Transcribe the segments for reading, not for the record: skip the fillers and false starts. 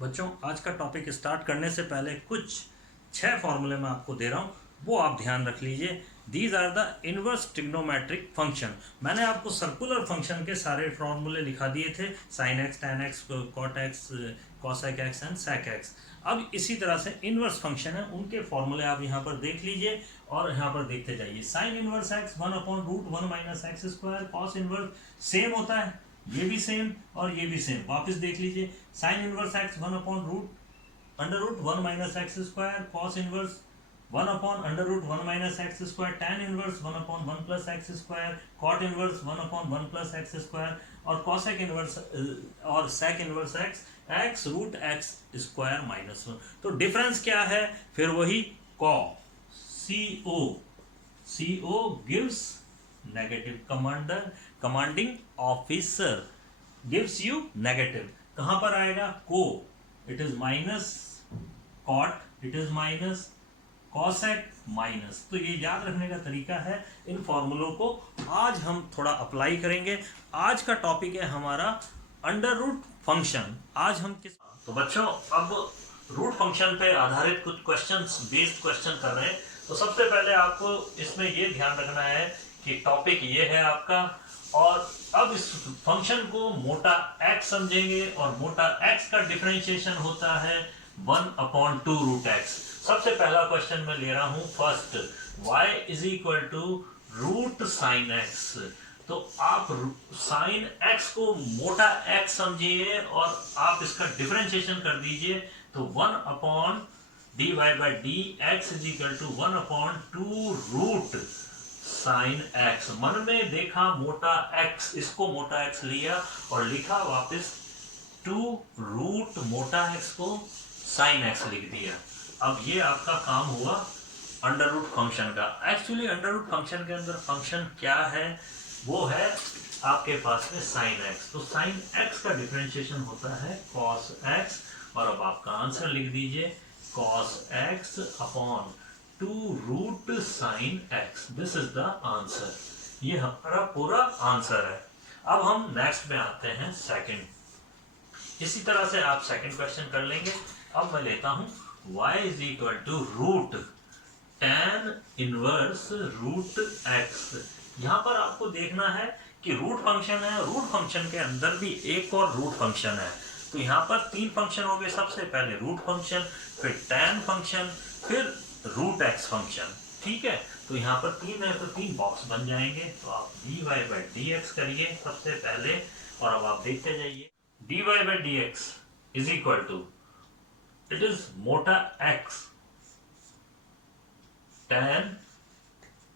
बच्चों, आज का टॉपिक स्टार्ट करने से पहले कुछ 6 फॉर्मूले मैं आपको दे रहा हूँ, वो आप ध्यान रख लीजिए। These are the inverse trigonometric function. मैंने आपको सर्कुलर फंक्शन के सारे फॉर्मूले लिखा दिए थे, sine x, tan x, cot x, cosec x and sec x. अब इसी तरह से इनवर्स फंक्शन है, उनके फॉर्मूले आप यहाँ पर देख लीजिए और यहाँ पर देखते जाइए। Sign inverse x 1/√1 minus x square, cos inverse same होता है, ये भी सेम और ये भी सेम। वापस देख लीजिए, sine inverse x 1/√1 minus x square, cos inverse 1/√1 minus x square, tan inverse 1/1 plus x square, cot inverse 1/1 plus x square और कॉसेक इनवर्स और sec inverse x root x square minus 1। तो difference क्या है? फिर वही co, CO gives negative, commanding officer gives you negative. कहां पर आएगा? Co, it is minus cot, it is minus cosec minus. तो ये याद रखने का तरीका है। इन फॉर्मूलों को आज हम थोड़ा अप्लाई करेंगे। आज का टॉपिक है हमारा अंडर रूट फंक्शन। आज हम किस तो बच्चों, अब रूट फंक्शन पे आधारित कुछ क्वेश्चंस, बेस्ड क्वेश्चन कर रहे हैं। तो सबसे पहले आपको इसमें ये ध्यान रखना है कि टॉपिक ये है आपका, और अब इस फंक्शन को मोटा x समझेंगे और मोटा x का डिफरेंशिएशन होता है 1/2√x। सबसे पहला क्वेश्चन मैं ले रहा हूं first, y is equal to root sine x. तो आप साइन x को मोटा x समझिए और आप इसका डिफरेंशिएशन कर दीजिए। तो 1/dy/dx is equal to 1/2 sine x. मन में देखा मोटा x, इसको मोटा x लिया और लिखा वापस 2 मोटा x को साइन x लिख दिया। अब ये आपका काम हुआ अंडर रूट फंक्शन का। एक्चुअली अंडर रूट फंक्शन के अंदर फंक्शन क्या है? वो है आपके पास में साइन x। तो साइन x का डिफरेंशिएशन होता है कॉस x, और अब आपका आंसर लिख दीजिए cos x upon 2 sine x। This is the answer. ये हमारा पूरा आंसर है। अब हम नेक्स्ट में आते हैं, सेकंड। इसी तरह से आप सेकंड क्वेश्चन कर लेंगे। अब मैं लेता हूं y is equal to root tan inverse root x। यहां पर आपको देखना है कि रूट फंक्शन है, रूट फंक्शन के अंदर भी एक और रूट फंक्शन है। तो यहाँ पर 3 फंक्शन हो गए। सबसे पहले रूट फंक्शन, फिर टैन फंक्शन, फिर रूट एक्स फंक्शन। ठीक है, तो यहाँ पर 3 है तो 3 बॉक्स बन जाएंगे। तो आप dy/dx करिए सबसे पहले, और अब आप देखते जाइए। dy/dx is equal to, it is मोटा x tan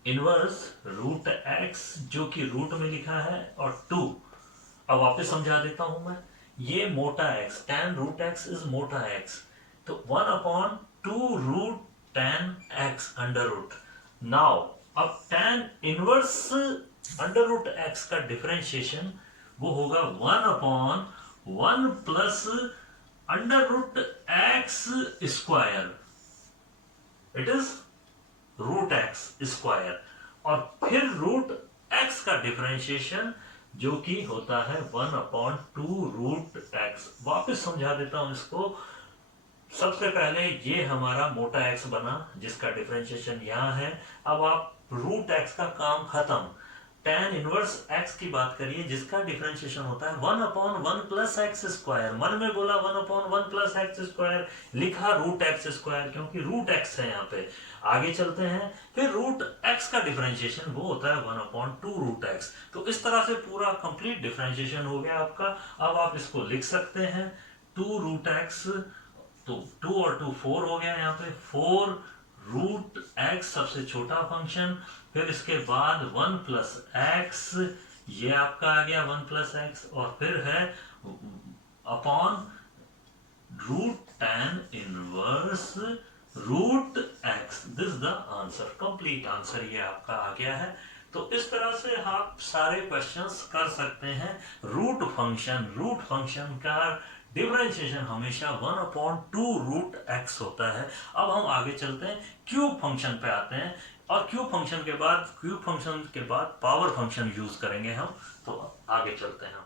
inverse root x, जो कि रूट में लिखा है, और 2। अब वापस समझा देता हूं मैं। ये मोटा x, tan root x is मोटा x। तो 1/2 tan x under root. Now अब tan inverse under root x का डिफरेंशिएशन वो होगा 1/1 plus under root x square, it is root x square, और फिर रूट एक्स का डिफरेंशिएशन जो कि होता है 1/2√x। वापस समझा देता हूं इसको। सबसे पहले ये हमारा मोटा x बना जिसका डिफरेंशिएशन यहां है। अब आप रूट x का काम खत्म। tan इनवर्स x की बात करिए जिसका डिफरेंशिएशन होता है 1/1 प्लस एक्स स्क्वायर। मन में बोला 1/1 प्लस एक्स स्क्वायर, लिखा रूट एक्स स्क्वायर क्योंकि रूट x है यहाँ पे। आगे चलते हैं, फिर रूट x का डिफरेंशिएशन वो होता है 1/2√x। तो इस तरह से पूरा कंप्लीट डिफरेंशिएशन हो गया आपका। अब आप इसको लिख सकते हैं 2√x। तो 2 और 2 4 हो गया यहाँ पे, 4√x सबसे छोटा फंक्शन। फिर इसके बाद 1 प्लस एक्स, ये आपका आ गया 1 प्लस एक्स, और फिर है upon root tan inverse root x. This the answer, complete answer ये आपका आ गया है। तो इस तरह से आप सारे क्वेश्चंस कर सकते हैं। रूट फंक्शन का डिफरेंशिएशन हमेशा 1/2√x होता है। अब हम आगे चलते हैं, क्यूब फंक्शन पे आते हैं, और क्यूब फंक्शन के बाद पावर फंक्शन यूज करेंगे हम। तो आगे चलते हैं।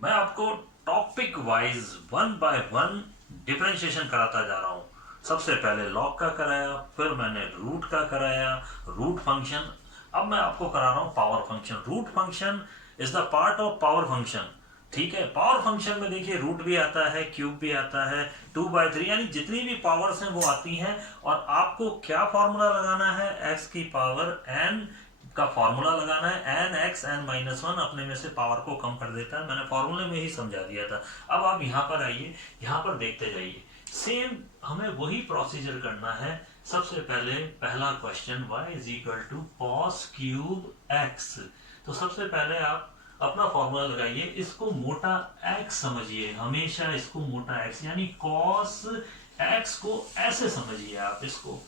मैं आपको टॉपिक वाइज 1 बाय 1 डिफरेंशिएशन कराता जा रहा हूँ। सबसे पहले लॉग का कराया, फिर मैंने रूट का कराया, रूट फंक्शन। अब मैं आपको करा रहा हूँ power function. Root function is the part of power function. ठीक है, पावर फंक्शन में देखिए रूट भी आता है, क्यूब भी आता है, 2/3 यानी जितनी भी पावर्स हैं वो आती हैं। और आपको क्या फॉर्मूला लगाना है, x की पावर n का फॉर्मूला लगाना है। n x n-1 अपने में से पावर को कम कर देता है, मैंने फॉर्मूले में ही समझा दिया था। अब आप यहाँ पर आइए, यहाँ पर देखते जाइए, सेम हमें वही प्रोसीजर करना है। सबसे पहले पहला question y is equal to cos cube x। तो सबसे पहले आप अपना फॉर्मूला लगाइए, इसको मोटा x समझिए, हमेशा इसको मोटा x यानी cos x को ऐसे समझिए, आप इसको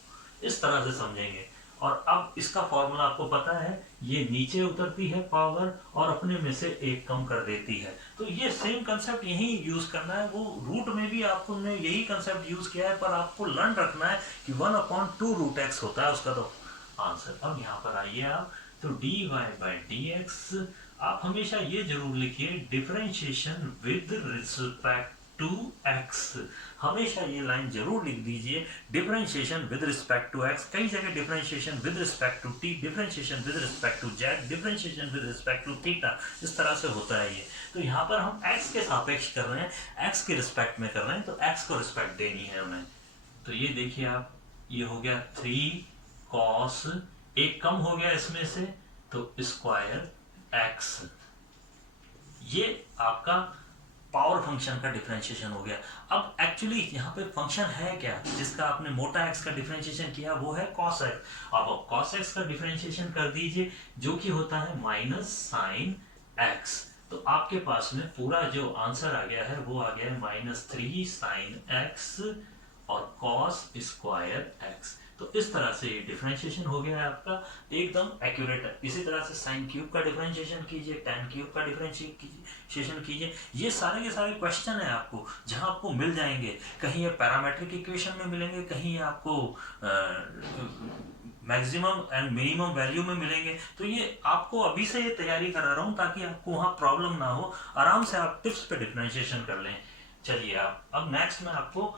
इस तरह से समझेंगे। और अब इसका फॉर्मूला आपको पता है, ये नीचे उतरती है पावर और अपने में से एक कम कर देती है। तो ये सेम कंसेप्ट यही यूज करना है। वो रूट में भी आपको ने यही कंसेप्ट यूज किया है, पर आपको लर्न रखना है कि 1/2 रूट x होता है उसका तो आंसर। अब यहाँ पर आइए आप, तो dy/dx आप हमेशा ये जरूर लिखिए, differentiation with respect to x। हमेशा ये लाइन जरूर लिख दीजिए, differentiation with respect to x। कई जगह differentiation with respect to t, differentiation with respect to z, differentiation with respect to theta, इस तरह से होता है ये। तो यहाँ पर हम x के सापेक्ष कर रहे हैं, x के रिस्पेक्ट में कर रहे हैं, तो x को रिस्पेक्ट देनी है हमें। तो ये देखिए आप, ये हो गया 3 cos, एक कम हो गया इसमें से, तो स्क्वायर x। ये आपका पावर फंक्शन का डिफरेंशिएशन हो गया। अब एक्चुअली यहाँ पे फंक्शन है क्या जिसका आपने मोटा x का डिफरेंशिएशन किया, वो है cos x। अब cos x का डिफरेंशिएशन कर दीजिए, जो कि होता है माइनस साइन x। तो आपके पास में पूरा जो आंसर आ गया है वो आ गया है -3 साइन x और cos स्क्वायर x। तो इस तरह से ये डिफरेंशिएशन हो गया है आपका, एकदम एक्यूरेट है। इसी तरह से साइन क्यूब का डिफरेंशिएशन कीजिए, tan क्यूब का डिफरेंशिएशन कीजिए। ये सारे के सारे क्वेश्चन है आपको, जहां आपको मिल जाएंगे। कहीं ये पैरामेट्रिक इक्वेशन में मिलेंगे, कहीं ये आपको मैक्सिमम एंड मिनिमम वैल्यू में मिलेंगे। तो ये आपको अभी से ये तैयारी करा रहा हूँ ताकि आपको वहां प्रॉब्लम ना हो, आराम से आप टिप्स पे डिफरेंशिएशन कर लें। चलिए आप, अब नेक्स्ट में आपको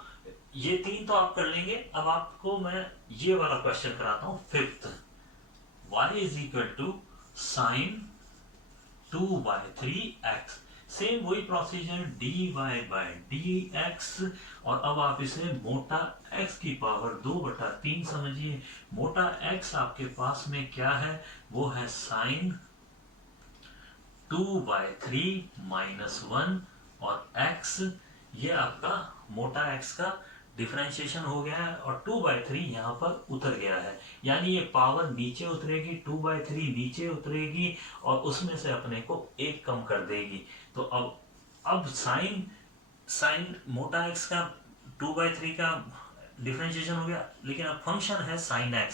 ये 3 तो आप कर लेंगे। अब आपको मैं ये वाला क्वेश्चन कराता हूं, 5th। y is equal to sine 2/3x। Same वही प्रोसीजर, dy/dx। और अब आप इसे मोटा x की पावर 2/3 समझिए। मोटा x आपके पास में क्या है, वो है साइन 2/3 -1 और x। ये आपका मोटा x का डिफरेंशिएशन हो गया है और 2/3 यहाँ पर उतर गया है, यानी ये पावर नीचे उतरेगी, 2/3 नीचे उतरेगी और उसमें से अपने को एक कम कर देगी। तो अब साइन मोटा x का 2/3 का डिफरेंशिएशन हो गया, लेकिन अब फंक्शन है साइन x।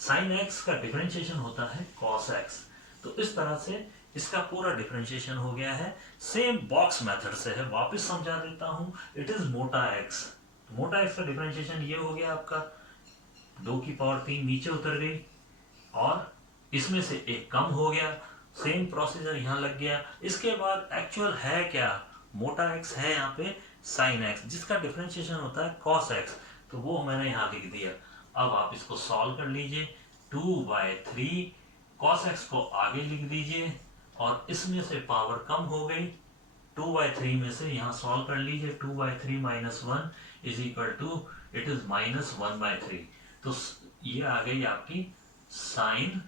साइन x का डिफरेंशिएशन होता है cos x। तो इस तरह से इसका पूरा डिफरेंशिएशन हो गया है। सेम बॉक्स मेथड से है, वापस समझा देता हूं। इट इज मोटा x। मोटा x का डिफरेंशिएशन ये हो गया आपका, 2⁻³ नीचे उतर गई और इसमें से एक कम हो गया। सेम प्रोसीजर यहाँ लग गया। इसके बाद एक्चुअल है क्या, मोटा x है यहाँ पे साइन x, जिसका डिफरेंशिएशन होता है cos x। तो वो मैंने यहाँ लिख दिया। अब आप इसको सॉल्व कर लीजिए, 2/3 cos x को आगे लिख दीजिए और इसमें से पावर कम हो गई, 2/3 में से यहाँ सॉल्व कर लीजिए, 2/3 -1 is equal to, it is -1/3। तो ये आ गई आपकी sine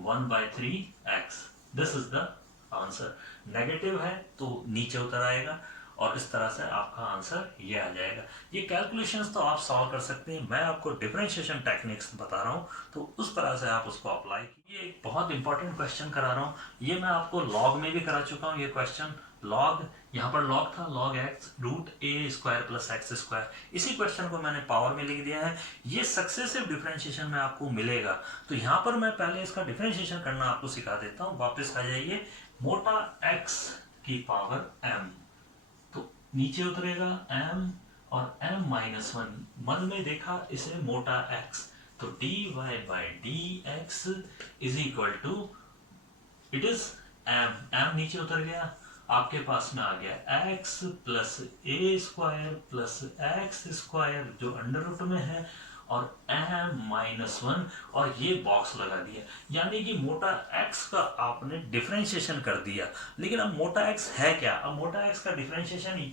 1/3x। This is the answer. Negative है तो नीचे उतर आएगा और इस तरह से आपका आंसर ये आ जाएगा। ये कैलकुलेशंस तो आप सॉल्व कर सकते हैं, मैं आपको डिफरेंशिएशन टेक्निक्स बता रहा हूँ, तो उस तरह से आप उसको अप्लाई। ये एक बहुत इंपॉर्टेंट क्वेश्चन करा रहा हूँ, ये मैं आपको लॉग में भी करा चुका हूँ। ये क्वेश्चन लॉग, यहाँ पर लॉग था, log x √a² + x²। इसी क्वेश्चन को मैंने पावर में लिख दिया है। ये सक्सेसिव डिफरेंशिएशन में आपको मिलेगा। तो यहाँ पर मैं पहले इसका डिफरेंशिएशन करना आपको सिखा देता हूँ। वापस आ जाइए, मोटा x की पावर m, तो नीचे उतरेगा m और m-1, मन में देखा इसे मोटा x। तो dy/dx is equal to, it is m नीचे उतर गया आपके पास में आ गया x प्लस ए स्क्वायर प्लस एक्स स्क्वायर जो अंडर रूट में है और m-1 और ये बॉक्स लगा दिया, यानी कि मोटा x का आपने डिफरेंशिएशन कर दिया। लेकिन अब मोटा x है क्या? अब मोटा x का डिफरेंशिएशन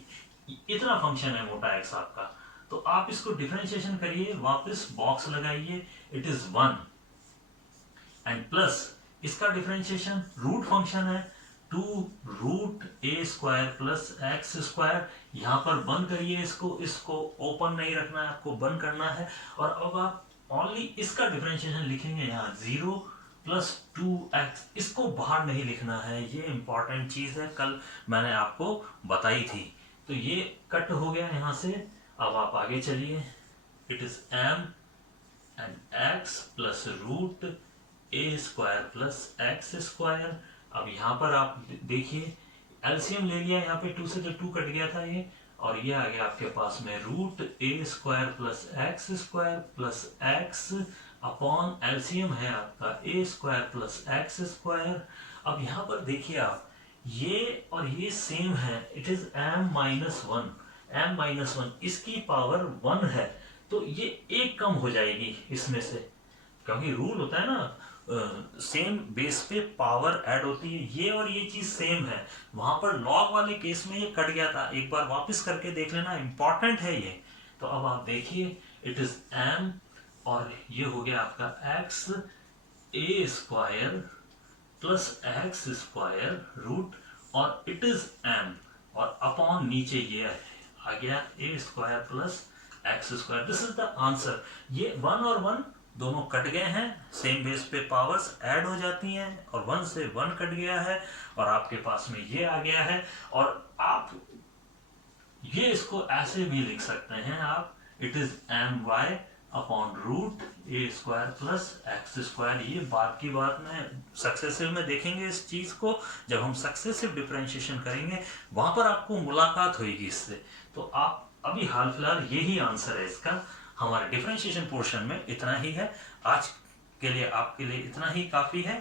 इतना फंक्शन है मोटा x आपका, तो आप इसको डिफरेंशिएशन करिए, वापस बॉक्स लगाइए, इट इज 1 एंड प्लस इसका डिफरेंशिएशन रूट फंक्शन है 2 root a square plus x square. यहां पर बंद करिए इसको ओपन नहीं रखना है आपको, बंद करना है। और अब आप ओनली इसका डिफरेंशिएशन लिखेंगे यहाँ 0 प्लस 2x, इसको बाहर नहीं लिखना है, ये इंपॉर्टेंट चीज है, कल मैंने आपको बताई थी। तो ये कट हो गया यहां से। अब आप आगे चलिए, it is m and x plus root a square plus x square. अब यहाँ पर आप देखिए एलसीएम ले लिया, यहाँ पे 2 से जो 2 कट गया था ये, और ये आ गया आपके पास में root a square plus x square plus x upon LCM है आपका a square plus x square. अब यहाँ पर देखिए आप, ये और ये सेम है, इट इज m-1, m-1 इसकी पावर 1 है, तो ये एक कम हो जाएगी इसमें से, क्योंकि रूल होता है ना सेम बेस पे पावर ऐड होती है, ये और ये चीज सेम है। वहां पर लॉग वाले केस में ये कट गया था, एक बार वापस करके देख लेना, इंपॉर्टेंट है ये। तो अब आप देखिए इट इज m और ये हो गया आपका x a square plus x square root और इट इज m और अपॉन नीचे ये आ गया a square plus x square. This is the answer. ये 1 और 1 दोनों कट गए हैं, सेम बेस पे पावर्स ऐड हो जाती हैं और 1 से 1 कट गया है और आपके पास में ये आ गया है। और आप ये इसको ऐसे भी लिख सकते हैं आप, it is my upon root a square plus x square. ये बात की बात में सक्सेसिव में देखेंगे इस चीज को, जब हम सक्सेसिव डिफरेंशिएशन करेंगे वहां पर आपको मुलाकात होगी इससे। तो आप अभी हाल फिलहाल यही आंसर है इसका। हमारे डिफरेंशिएशन पोर्शन में इतना ही है आज के लिए, आपके लिए इतना ही काफी है।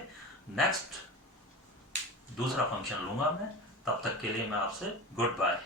नेक्स्ट दूसरा फंक्शन लूंगा मैं, तब तक के लिए मैं आपसे गुड बाय।